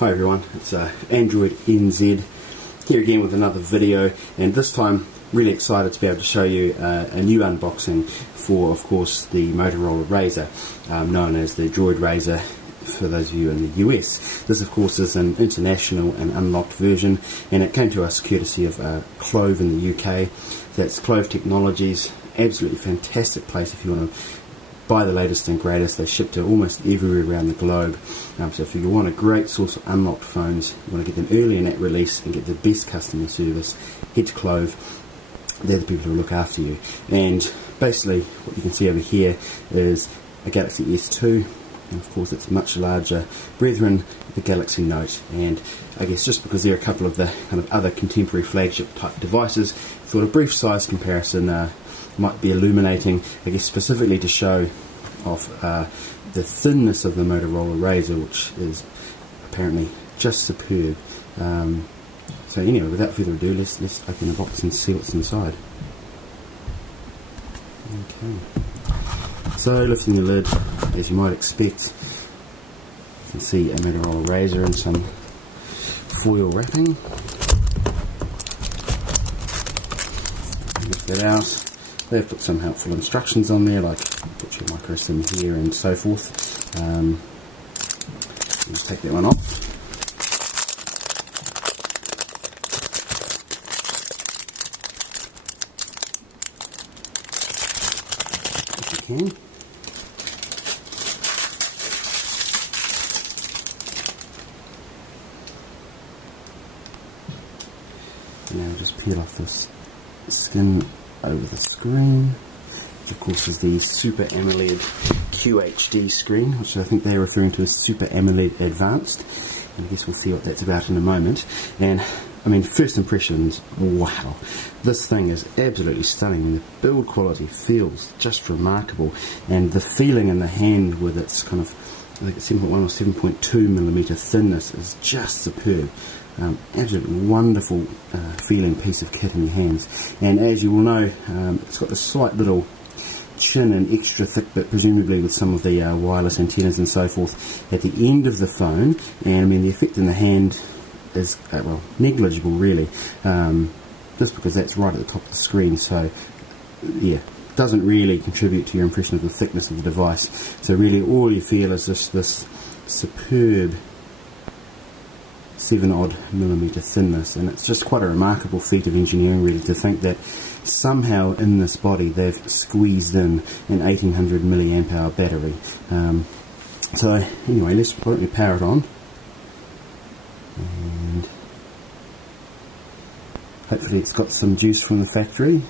Hi everyone, it's Android NZ here again with another video, and this time really excited to be able to show you a new unboxing for, of course, the Motorola Razr, known as the Droid Razr for those of you in the US. This of course is an international and unlocked version, and it came to us courtesy of Clove in the UK. That's Clove Technologies, absolutely fantastic place if you want to buy the latest and greatest. They ship to almost everywhere around the globe. So if you want a great source of unlocked phones, you want to get them early in that release and get the best customer service, head to Clove. They're the people who look after you. And basically what you can see over here is a Galaxy S2, and of course it's much larger brethren, the Galaxy Note. And I guess just because they're a couple of the kind of other contemporary flagship type devices, I thought a brief size comparison might be illuminating, I guess specifically to show off the thinness of the Motorola Razr, which is apparently just superb. So anyway, without further ado, let's open the box and see what's inside. Okay. So lifting the lid, as you might expect, you can see a Motorola Razr and some foil wrapping. Lift that out. They've put some helpful instructions on there, like put your micro SIM here and so forth. Let's take that one off. If you can. And now just peel off this skin over the screen. Which of course is the Super AMOLED QHD screen, which I think they're referring to as Super AMOLED Advanced, and I guess we'll see what that's about in a moment. And I mean, first impressions, wow, this thing is absolutely stunning, and the build quality feels just remarkable, and the feeling in the hand with its kind of, I think it's 7.1 or 7.2mm thinness is just superb. Absolutely wonderful feeling piece of kit in your hands. And as you will know, it's got this slight little chin and extra thick bit, presumably with some of the wireless antennas and so forth at the end of the phone, and I mean the effect in the hand is well, negligible really, just because that's right at the top of the screen. So yeah, doesn't really contribute to your impression of the thickness of the device. So really all you feel is just this superb 7-odd mm thinness, and it's just quite a remarkable feat of engineering really, to think that somehow in this body they've squeezed in an 1800 milliamp hour battery. So anyway, let's power it on, and hopefully it's got some juice from the factory.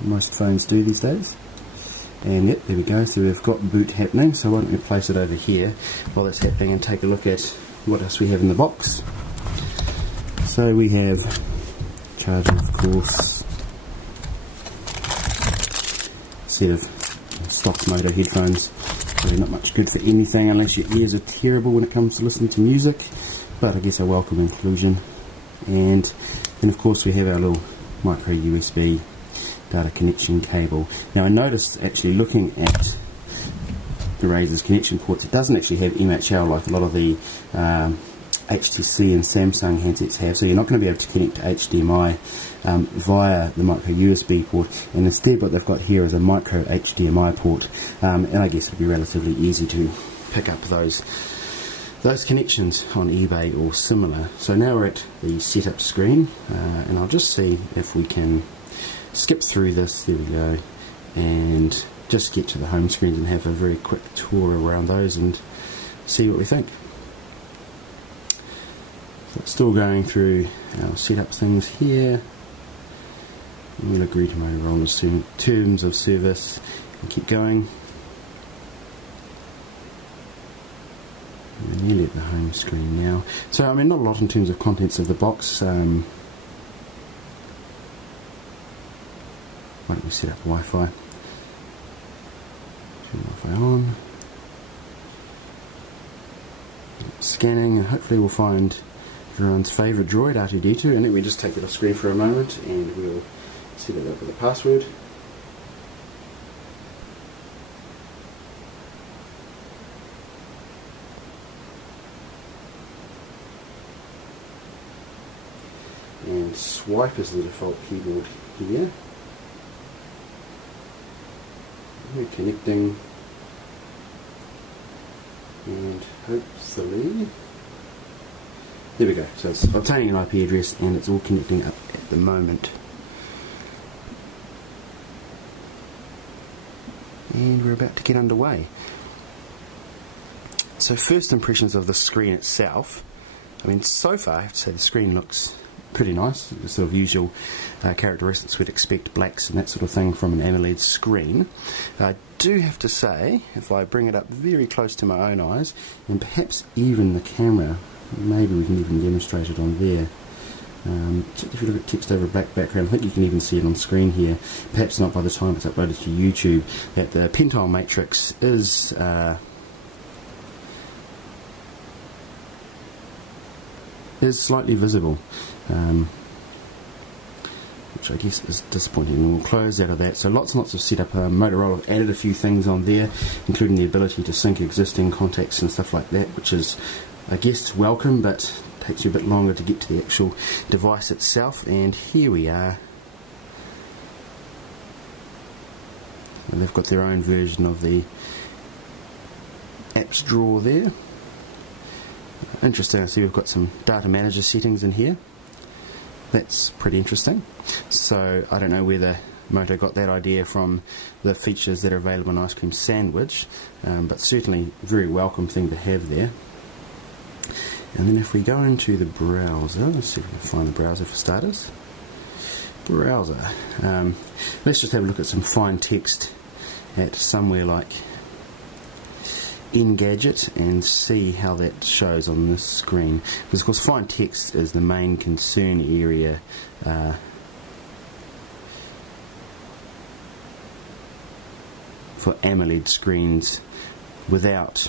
Most phones do these days. And yep, there we go, so we've got boot happening. So why don't we place it over here while that's happening and take a look at what else we have in the box. So we have charger, of course, set of stock Moto headphones. Really not much good for anything unless your ears are terrible when it comes to listening to music, but I guess a welcome inclusion. And then of course we have our little micro USB data connection cable. Now I noticed, actually looking at the Razr's connection ports, it doesn't actually have MHL like a lot of the HTC and Samsung handsets have, so you're not going to be able to connect to HDMI via the micro USB port, and instead what they've got here is a micro HDMI port, and I guess it'll be relatively easy to pick up those connections on eBay or similar. So now we're at the setup screen, and I'll just see if we can skip through this. There we go, and just get to the home screens and have a very quick tour around those and see what we think. So it's still going through our setup things here. We'll agree to Motorola's terms of service and keep going. We're nearly at the home screen now. So I mean, not a lot in terms of contents of the box. Why don't we set up Wi-Fi? Turn Wi-Fi on. Scanning, and hopefully we'll find everyone's favourite droid, R2-D2, and then we just take it off screen for a moment and we'll set it up with a password. and swipe is the default keyboard here. We're connecting, and hopefully, there we go. So it's obtaining an IP address and it's all connecting up at the moment. And we're about to get underway. So first impressions of the screen itself. I mean, so far I have to say the screen looks pretty nice. The sort of usual characteristics we'd expect, blacks and that sort of thing from an AMOLED screen. I do have to say, if I bring it up very close to my own eyes, and perhaps even the camera, maybe we can even demonstrate it on there. If you look at text over a black background, I think you can even see it on screen here, perhaps not by the time it's uploaded to YouTube, that the pentile matrix is slightly visible, which I guess is disappointing, and we'll close out of that. So lots and lots of setup. Motorola added a few things on there, including the ability to sync existing contacts and stuff like that, which is, I guess, welcome, but takes you a bit longer to get to the actual device itself. And here we are. And they've got their own version of the apps drawer there. Interesting, I see we've got some data manager settings in here. That's pretty interesting. So I don't know whether Moto got that idea from the features that are available in Ice Cream Sandwich, but certainly a very welcome thing to have there. And then if we go into the browser, let's see if we can find the browser for starters. Browser. Let's just have a look at some fine text at somewhere like Engadget and see how that shows on this screen. Because of course fine text is the main concern area for AMOLED screens without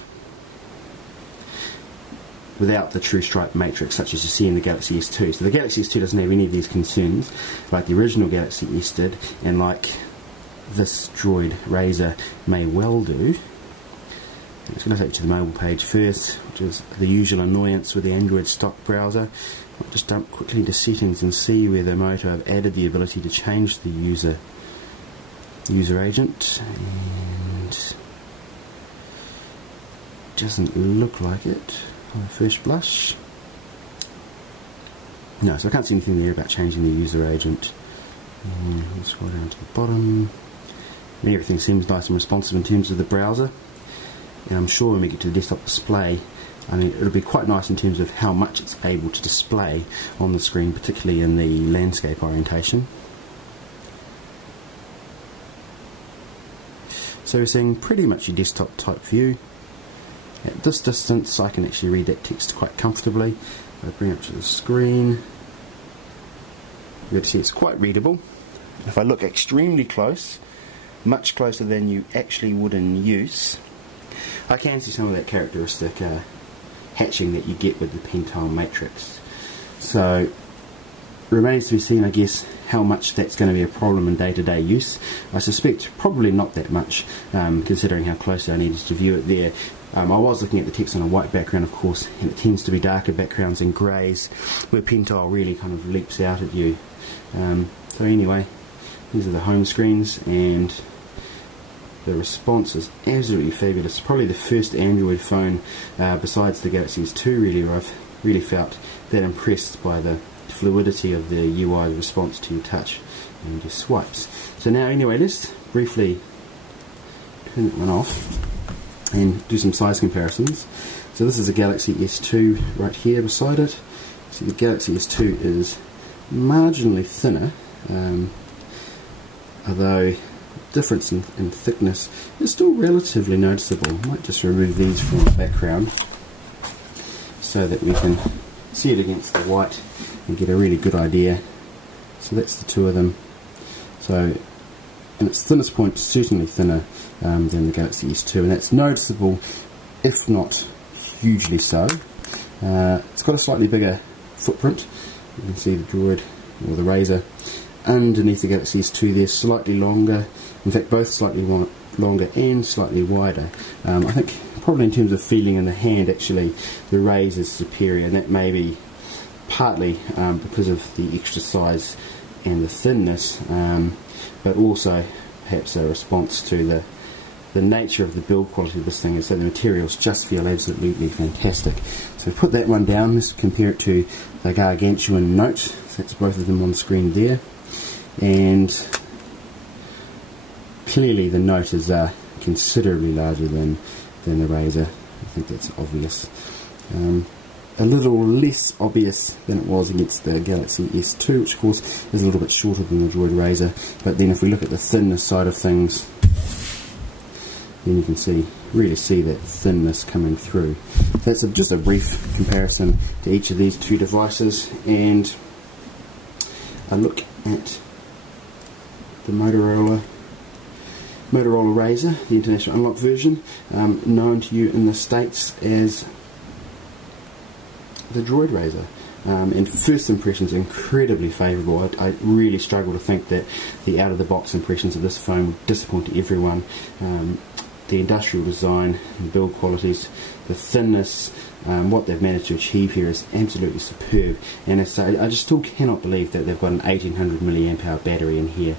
the true stripe matrix such as you see in the Galaxy S2. So the Galaxy S2 doesn't have any of these concerns like the original Galaxy S did, and like this Droid Razr may well do. It's going to take you to the mobile page first, which is the usual annoyance with the Android stock browser. I'll just jump quickly into settings and see where the Moto have added the ability to change the user agent, and it doesn't look like it on first blush. No, so I can't see anything there about changing the user agent. Let's scroll down to the bottom. And everything seems nice and responsive in terms of the browser. And I'm sure when we get to the desktop display, I mean, it'll be quite nice in terms of how much it's able to display on the screen, particularly in the landscape orientation. So we're seeing pretty much your desktop type view. At this distance I can actually read that text quite comfortably. If I bring it up to the screen, you'll see it's quite readable. If I look extremely close, much closer than you actually would in use, I can see some of that characteristic hatching that you get with the pentile matrix. So it remains to be seen, I guess, how much that's going to be a problem in day-to-day use. I suspect probably not that much, considering how closely I needed to view it there. I was looking at the text on a white background, of course, and it tends to be darker backgrounds and greys, where pentile really kind of leaps out at you. So anyway, these are the home screens, and the response is absolutely fabulous. Probably the first Android phone, besides the Galaxy S2 really, where I've really felt that impressed by the fluidity of the UI response to your touch and your swipes. So now anyway, let's briefly turn that one off and do some size comparisons. So this is a Galaxy S2 right here beside it. So the Galaxy S2 is marginally thinner, although difference in thickness is still relatively noticeable. I might just remove these from the background so that we can see it against the white and get a really good idea. So that's the two of them. So in its thinnest point, certainly thinner than the Galaxy S2, and that's noticeable, if not hugely so. It's got a slightly bigger footprint. You can see the Droid, or the Razr, underneath the Galaxy S2 there, slightly longer. In fact, both slightly longer and slightly wider. I think probably in terms of feeling in the hand, actually, the Razr is superior, and that may be partly because of the extra size and the thinness, but also perhaps a response to the nature of the build quality of this thing is that the materials just feel absolutely fantastic. So put that one down, let's compare it to the Gargantuan Note. So that's both of them on the screen there, and clearly the Note is considerably larger than the Razr. I think that's obvious. A little less obvious than it was against the Galaxy S2, which of course is a little bit shorter than the Droid Razr, but then if we look at the thinness side of things, then you can really see that thinness coming through. That's just a brief comparison to each of these two devices, and a look at the Motorola Razr, the international unlock version, known to you in the States as the Droid Razr. And first impressions are incredibly favourable. I really struggle to think that the out-of-the-box impressions of this phone would disappoint everyone. The industrial design and build qualities, the thinness, what they've managed to achieve here is absolutely superb. And as I just still cannot believe that they've got an 1800 milliamp hour battery in here.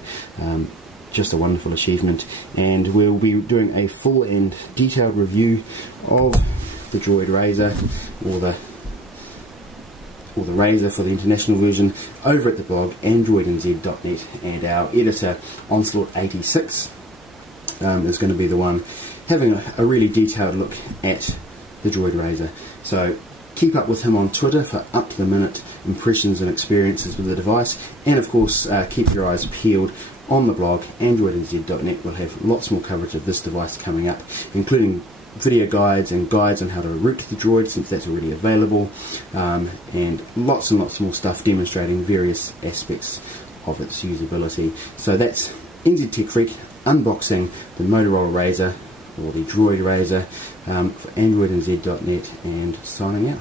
Just a wonderful achievement, and we'll be doing a full and detailed review of the Droid Razr, or the Razr for the international version, over at the blog androidnz.net, and our editor Onslaught86 is going to be the one having a really detailed look at the Droid Razr. So keep up with him on Twitter for up-to-the-minute impressions and experiences with the device, and of course keep your eyes peeled on the blog androidnz.net. We'll have lots more coverage of this device coming up, including video guides and guides on how to route the Droid, since that's already available, and lots more stuff demonstrating various aspects of its usability. So that's NZ Tech Freak unboxing the Motorola Razr, or the Droid Razr, for androidnz.net, and signing out.